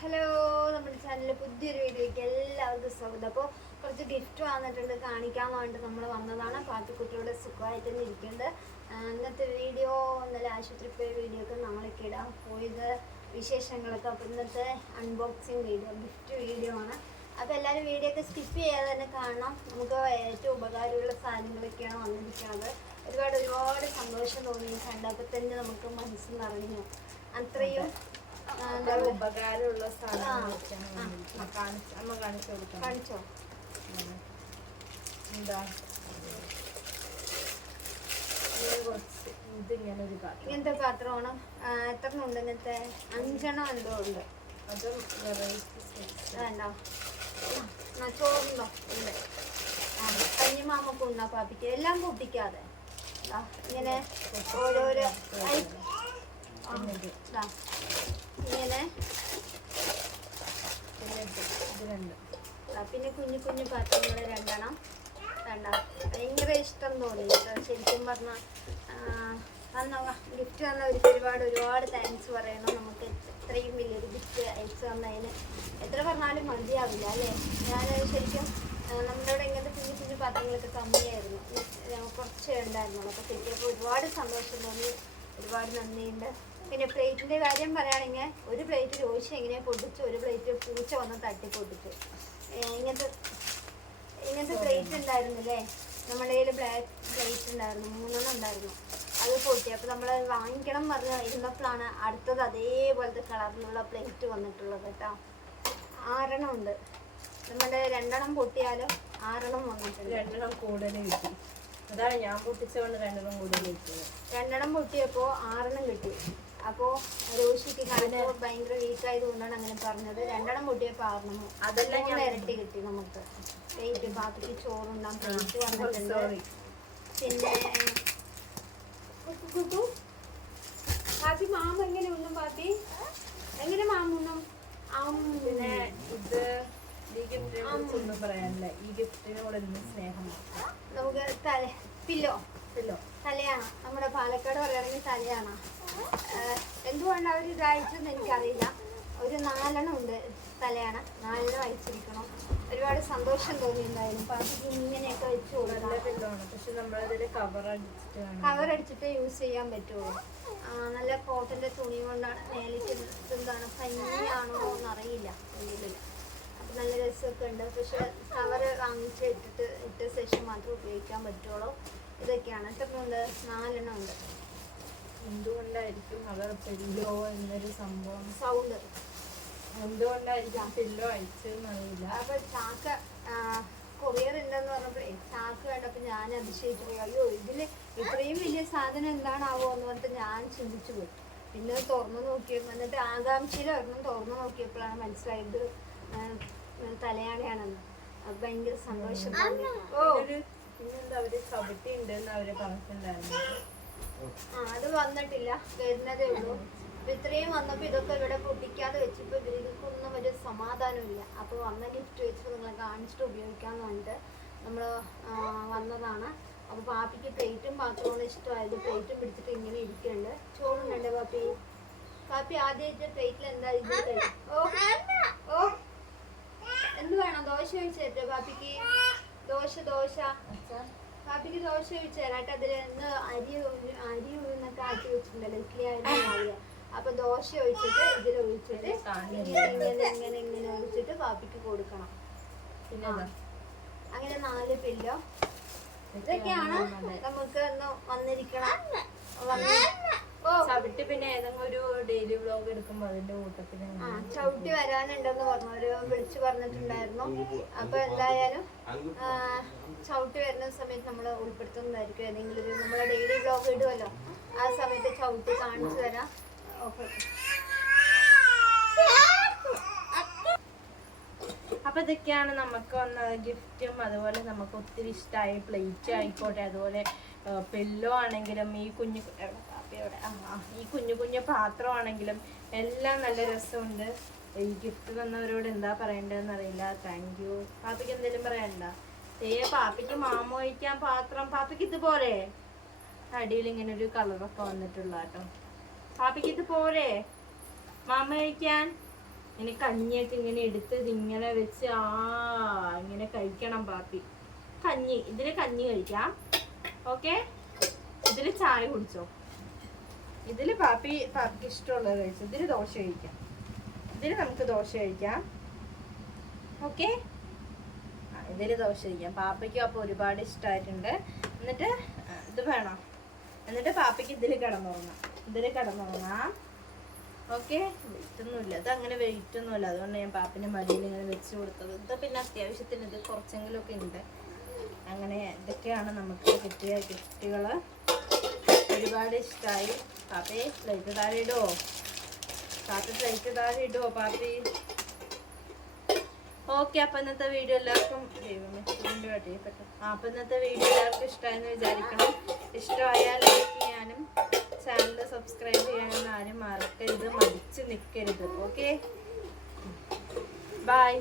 Hello നമ്മുടെ ചാനലിൽ പുതിയൊരു വീഡിയോയ്ക്ക് എല്ലാവർക്കും സ്വാഗതം. അപ്പോൾ കുറച്ച് ഗിഫ്റ്റ് വന്നിട്ടുണ്ട് കാണിക്കാൻ വേണ്ടി നമ്മൾ വന്നതാണ്. പാട്ടിക്കുട്ടിയുടെ സുഖമായിട്ട് തന്നെ ഇരിക്കുന്നുണ്ട്. ഇന്നത്തെ വീഡിയോ ഇന്നലെ ആശുപത്രി പോയ വീഡിയോ ഒക്കെ നമ്മളൊക്കെ ഇടാം പോയത് വിശേഷങ്ങളൊക്കെ. അപ്പോൾ ഇന്നത്തെ അൺബോക്സിങ് വീഡിയോ ഗിഫ്റ്റ് വീഡിയോ ആണ്. അപ്പോൾ എല്ലാവരും വീഡിയോ ഒക്കെ സ്കിപ്പ് ചെയ്യാതെ തന്നെ കാണണം. നമുക്ക് ഏറ്റവും ഉപകാരമുള്ള സാധനങ്ങളൊക്കെയാണ് വന്നിരിക്കുന്നത്. ഒരുപാട് ഒരുപാട് സന്തോഷം തോന്നി കണ്ടപ്പോൾ തന്നെ നമുക്ക് മനസ്സിൽ നിറഞ്ഞു. അത്രയും ഉപകാരമുള്ള. കാണിച്ച് അമ്മ കാണിച്ചു എന്താ ഇങ്ങനത്തെ പാത്രമാണ് എത്ര ഉണ്ട് ഇങ്ങനത്തെ അഞ്ചെണ്ണം എന്തോ ഉണ്ട്. അതും വേണ്ട. ചോറുണ്ടോ? ഉണ്ട്. ആ കഞ്ഞിമാമക്ക് ഉണ്ണാ പാപ്പിക്ക്? എല്ലാം പൊട്ടിക്കാതെ. ദാ, ഇങ്ങനെ ഓരോരോ ഇങ്ങനെ. പിന്നെ കുഞ്ഞു കുഞ്ഞു പാത്രങ്ങൾ രണ്ടെണ്ണം. വേണ്ട. ഭയങ്കര ഇഷ്ടം തോന്നി ശരിക്കും പറഞ്ഞാൽ തന്ന ഗിഫ്റ്റ് തന്നവർക്ക് ഒരുപാട് ഒരുപാട് താങ്ക്സ് പറയണം. നമുക്ക് ഇത്രയും വലിയൊരു ഗിഫ്റ്റ് അയച്ചു തന്നതിന്. എത്ര പറഞ്ഞാലും മതിയാവില്ല അല്ലേ? ഞാൻ ശരിക്കും നമ്മളോട് ഇങ്ങനത്തെ കുഞ്ഞു കുഞ്ഞു പാത്രങ്ങളൊക്കെ കമ്മിയായിരുന്നു. കുറച്ചേ ഉണ്ടായിരുന്നുള്ളൂ അപ്പോൾ കിട്ടിയപ്പോൾ ഒരുപാട് സന്തോഷം തോന്നി. ഒരുപാട് നന്ദിയുണ്ട്. പിന്നെ പ്ലേറ്റിന്റെ കാര്യം പറയുകയാണെങ്കിൽ ഒരു പ്ലേറ്റ് രോശി എങ്ങനെ പൊട്ടിച്ചു ഒരു പ്ലേറ്റ് പൂച്ച വന്ന് തട്ടി പൊട്ടിച്ചു ഏ, ഇങ്ങനത്തെ ഇങ്ങനത്തെ പ്ലേറ്റ് ഉണ്ടായിരുന്നു അല്ലേ നമ്മുടെ കയ്യിൽ ബ്ലാക്ക് പ്ലേറ്റ് ഉണ്ടായിരുന്നു മൂന്നെണ്ണം ഉണ്ടായിരുന്നു. അത് പൊട്ടി. അപ്പോൾ നമ്മൾ വാങ്ങിക്കണം പറഞ്ഞ് ഇരുന്നപ്പോഴാണ് അടുത്തത് അതേപോലത്തെ കളറിലുള്ള പ്ലേറ്റ് വന്നിട്ടുള്ളത് കേട്ടോ. ആറെണ്ണം ഉണ്ട്. നമ്മുടെ രണ്ടെണ്ണം പൊട്ടിയാലും ആറെണ്ണം വന്നിട്ടുണ്ട്. രണ്ടെണ്ണം കൂടുതൽ കിട്ടി. അതാണ് ഞാൻ പൊട്ടിച്ചുകൊണ്ട് രണ്ടെണ്ണം കൂടുതൽ കിട്ടിയത്. രണ്ടെണ്ണം പൊട്ടിയപ്പോൾ ആറെണ്ണം കിട്ടി. അപ്പോൾ രോഷിക്ക് കണ്ണ് ഭയങ്കര വീക്കായതുകൊണ്ടാണ് അങ്ങനെ പറഞ്ഞത്. രണ്ടെണ്ണം പൊട്ടിയപ്പോൾ ആറെണ്ണം അതെല്ലാം ഞാൻ ഇരട്ടി കിട്ടി നമുക്ക്. പ്ലേറ്റ് ബാക്കി ചോറുണ്ടാം പ്ലേറ്റ് വന്നിട്ടുണ്ട്. പിന്നെ പാപ്പി മാമ എങ്ങനെ ഉണ്ണും പാപ്പി എങ്ങനെ മാമ ഉണ്ണും? ആം. പിന്നെ ഇത് നമുക്ക് തല പില്ലോ. ഇല്ലോ തലയാണ്? നമ്മുടെ പാലക്കാട് പറയുകയാണെങ്കിൽ തലയാണ്? എന്തുകൊണ്ട് അവർ ഇതയച്ചെന്ന് എനിക്കറിയില്ല. ഒരു നാലെണ്ണം ഉണ്ട് തലയാണ്. നാലെണ്ണം അയച്ചിരിക്കണം ഒരുപാട് സന്തോഷം തോന്നി എന്തായാലും. പാർട്ടിക്ക് ഇങ്ങനെയൊക്കെ വെച്ച് നല്ല കൊടുക്കാം പില്ലാണ്. പക്ഷെ നമ്മളതിൽ കവർ അടിച്ചിട്ട് യൂസ് ചെയ്യാൻ പറ്റുള്ളൂ. നല്ല കോട്ടന്റെ തുണി കൊണ്ടാണ് മേലേക്ക് എന്താണ് ഭംഗിയാണോ എന്നറിയില്ല അറിയില്ല അപ്പം നല്ല രസമൊക്കെ ഉണ്ട്. പക്ഷെ കവർ വാങ്ങിച്ച് ഇട്ടിട്ട് ഇട്ട ശേഷം മാത്രം ഉപയോഗിക്കാൻ പറ്റുള്ളൂ. ഇതൊക്കെയാണ്. എത്രണ്ണമുണ്ട് നാലെണ്ണം ഉണ്ട്. എന്തുകൊണ്ടായിരിക്കും അവർ പില്ലോ എന്നൊരു സംഭവം? സൗണ്ട്. എന്തുകൊണ്ടായിരിക്കും പില്ലോ അയച്ചതെന്നറിയില്ല അപ്പൊ ചാക്ക കൊറിയർ ഉണ്ടെന്ന് പറഞ്ഞപ്പോഴേ ചാക്ക് കണ്ടപ്പോൾ ഞാൻ അതിശയിച്ചു പോയി. അയ്യോ ഇതിൽ ഇത്രയും വലിയ സാധനം എന്താണാവോ എന്ന് പറഞ്ഞിട്ട് ഞാൻ ചിന്തിച്ചു പോയി. പിന്നെ തുറന്നു നോക്കിയപ്പോൾ എന്നിട്ട് ആകാംക്ഷയിൽ ഒരെണ്ണം തുറന്നു നോക്കിയപ്പോഴാണ് മനസ്സിലായത് തലയാണയാണെന്ന് ഭയങ്കര സന്തോഷം തോന്നി. ഓ. ഒരു പിന്നെന്താ അവർ ചവിട്ടി ഉണ്ടെന്ന് അവർ പറഞ്ഞിട്ടുണ്ടായിരുന്നു. ആ അത് വന്നിട്ടില്ല. വരുന്നതേ ഉള്ളൂ. ഇത്രയും വന്നപ്പോൾ ഇതൊക്കെ ഇവിടെ പൊട്ടിക്കാതെ വെച്ചപ്പോൾ ഇവർക്കൊന്നും ഒരു സമാധാനമില്ല അപ്പോൾ വന്ന ഗിഫ്റ്റ് വെച്ചിട്ട് നിങ്ങളെ കാണിച്ചിട്ട് ഉപയോഗിക്കാന്ന് പറഞ്ഞിട്ട് നമ്മൾ വന്നതാണ്. അപ്പോൾ പാപ്പിക്ക് പ്ലേറ്റും പാത്രവും ഇഷ്ടമായത് പ്ലേറ്റും പിടിച്ചിട്ട് ഇങ്ങനെ ഇരിക്കുന്നുണ്ട് ചോറുണ്ടല്ലേ പാപ്പി? പാപ്പി ആദ്യമായിട്ട് പ്ലേറ്റിൽ എന്താ കഴി- ഓ ഓ. എന്ത് വേണം? ദോശ കഴിച്ചേറ്റോ പാപ്പിക്ക്? ദോശ ദോശ. കാപ്പിക്ക് ദോശ ഒഴിച്ച് തരാട്ടെ. അതിൽ ഇന്ന് അരി അരി ഉഴുന്നൊക്കെ ആക്കി വെച്ചിട്ടുണ്ടല്ലോ ഇഡ്ഡലി ആയിരുന്നു അപ്പൊ ദോശ ഒഴിച്ചിട്ട് ഇതിൽ ഒഴിച്ചിട്ട് ഇങ്ങനെ ഇങ്ങനെ ഇങ്ങനെ ഇങ്ങനെ ഒഴിച്ചിട്ട് പാപ്പിക്ക് കൊടുക്കണം. അങ്ങനെ നാല് പില്ലോ. ഇതൊക്കെയാണ് നമുക്ക് ഇന്ന് വന്നിരിക്കണം വന്ന് ചവിട്ടി പിന്നെ ഏതെങ്കിലും ഒരു ഡെയിലി വ്ലോഗ് എടുക്കുമ്പോ അതിന്റെ കൂട്ടത്തിന് ആ ചവിട്ടി വരാനുണ്ടെന്ന് പറഞ്ഞു. ഒരു വിളിച്ചു പറഞ്ഞിട്ടുണ്ടായിരുന്നു. അപ്പൊ എന്തായാലും ചവിട്ടി വരുന്ന സമയത്ത് നമ്മൾ ഉൾപ്പെടുത്തുന്നതായിരിക്കും. ഏതെങ്കിലും ഒരു നമ്മളെ ഡെയിലി വ്ളോഗ് ഇടുമല്ലോ ആ സമയത്ത് ചവിട്ടി കാണിച്ചു തരാം. ഓക്കെ. അപ്പൊ ഇതൊക്കെയാണ് നമുക്ക് വന്ന ഗിഫ്റ്റും അതുപോലെ നമുക്ക് ഒത്തിരി ഇഷ്ടമായ പ്ലേറ്റ് ആയിക്കോട്ടെ. അതുപോലെ പെല്ലോ ആണെങ്കിലും ഈ കുഞ്ഞു കു- എവിടെ ആ, ഈ കുഞ്ഞു കുഞ്ഞു പാത്രമാണെങ്കിലും എല്ലാം നല്ല രസമുണ്ട്. ഈ ഗിഫ്റ്റ് തന്നവരോട് എന്താ പറയേണ്ടതെന്ന് അറിയില്ല. താങ്ക് യു പാപ്പയ്ക്ക് എന്തെങ്കിലും പറയണ്ട. ഏ പാപ്പയ്ക്ക് മാമ ഒഴിക്കാൻ പാത്രം. പാപ്പയ്ക്ക് ഇതുപോലെ അടിയിൽ ഇങ്ങനെ ഒരു കളറൊക്കെ വന്നിട്ടുള്ള കേട്ടോ. പാപ്പയ്ക്ക് ഇത് പോരെ. മാമ കഴിക്കാൻ. ഇങ്ങനെ കഞ്ഞിയൊക്കെ ഇങ്ങനെ എടുത്ത് ഇതിങ്ങനെ വെച്ച് ആ ഇങ്ങനെ കഴിക്കണം പാപ്പി. കഞ്ഞി. ഇതിൽ കഞ്ഞി കഴിക്കാം. ഓക്കെ ഇതിൽ ചായ കുടിച്ചോ? ഇതിൽ പാപ്പി പാപ്പിക്ക് ഇഷ്ടമുള്ളത് കഴിച്ചു? ഇതിൽ ദോശ കഴിക്കാം. ഇതിൽ നമുക്ക് ദോശ കഴിക്കാം. ഓക്കെ? ഇതിൽ ദോശ കഴിക്കാം. പാപ്പയ്ക്കും അപ്പോൾ ഒരുപാട് ഇഷ്ടമായിട്ടുണ്ട് എന്നിട്ട് ഇത് വേണം? എന്നിട്ട് പാപ്പയ്ക്ക് ഇതിൽ കിടന്നുറങ്ങാം. ഇതിൽ കിടന്നുറങ്ങാം. ഓക്കെ? വെയിറ്റ് ഒന്നുമില്ല ഇത് അങ്ങനെ വെയിറ്റ് ഒന്നുമില്ല അതുകൊണ്ട് ഞാൻ പാപ്പിന്റെ മടിയിൽ ഇങ്ങനെ വെച്ച് കൊടുത്തത്. ഇത് പിന്നെ അത്യാവശ്യത്തിന് ഇത് കുറച്ചെങ്കിലുമൊക്കെ ഉണ്ട്. അങ്ങനെ ഇതൊക്കെയാണ് നമുക്ക് കിട്ടിയ ഗിഫ്റ്റുകൾ ഒരുപാട് ഇഷ്ടമായി പാപ്പേ പ്ലേറ്റ് താഴെ ഇടോ പാപ്പ പ്ലേറ്റ് താഴെ ഇടോ പാപ്പി? ഓക്കെ അപ്പൊ ഇന്നത്തെ വീഡിയോ എല്ലാവർക്കും അപ്പൊ ഇന്നത്തെ വീഡിയോ എല്ലാവർക്കും ഇഷ്ടമായെന്ന് വിചാരിക്കണം. ഇഷ്ടമായാൽ ലൈക്ക് ചെയ്യാനും ചാനൽ സബ്സ്ക്രൈബ് ചെയ്യാനും ആരും മറക്കരുത് മടിച്ച് നിൽക്കരുത് ഓക്കെ? ബൈ